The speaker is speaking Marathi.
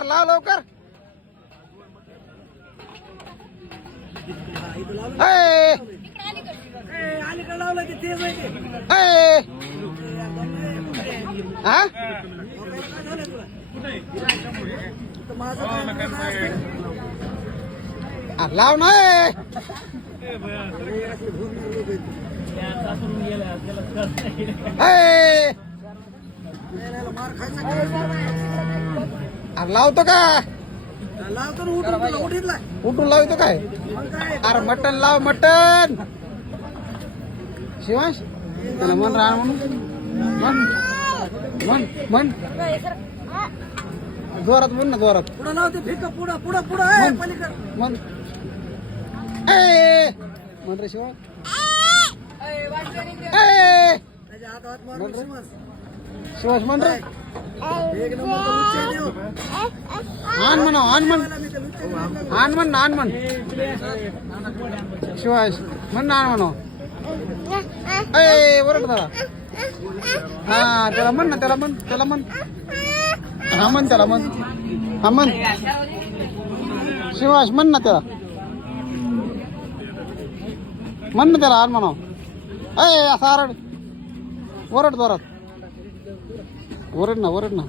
यार लाव लवकर. ए, अलीकडे लावलं की तेच आहे ते. ए, हा काय झालं तुला? तर माझं काय असतं? लाव ना. मार खायचा लावतो का लावतो ना, उठून तुला उठीतला. उठून लावतो काय. मग काय अरे मटन लाव मटन. शिवांश त्याला मन राहा म्हणून मन मन मन जोरात म्हण ना जोरात पुढं लावते फिक पुढं पुढं पुढं पलीकडं मन. ए मन रे शिवा. ए त्याच्या हात हात मारून शिवास. शिवाश मन रे. एक नंबर तर उच्च देऊ. आण म्हणा आण म्हण मी त्याला उच्च देऊ. आण म्हण आण म्हण. शिवाश म्हण ना आण म्हणा. ए बरोबर त्याला. हा त्याला म्हण ना त्याला म्हण त्याला म्हण. हा म्हण त्याला म्हण. हा म्हण शिवाश म्हण ना त्याला म्हण ना त्याला आण म्हणा. ए असा आरड ओरड जोरात ओरड ना ओरड ना.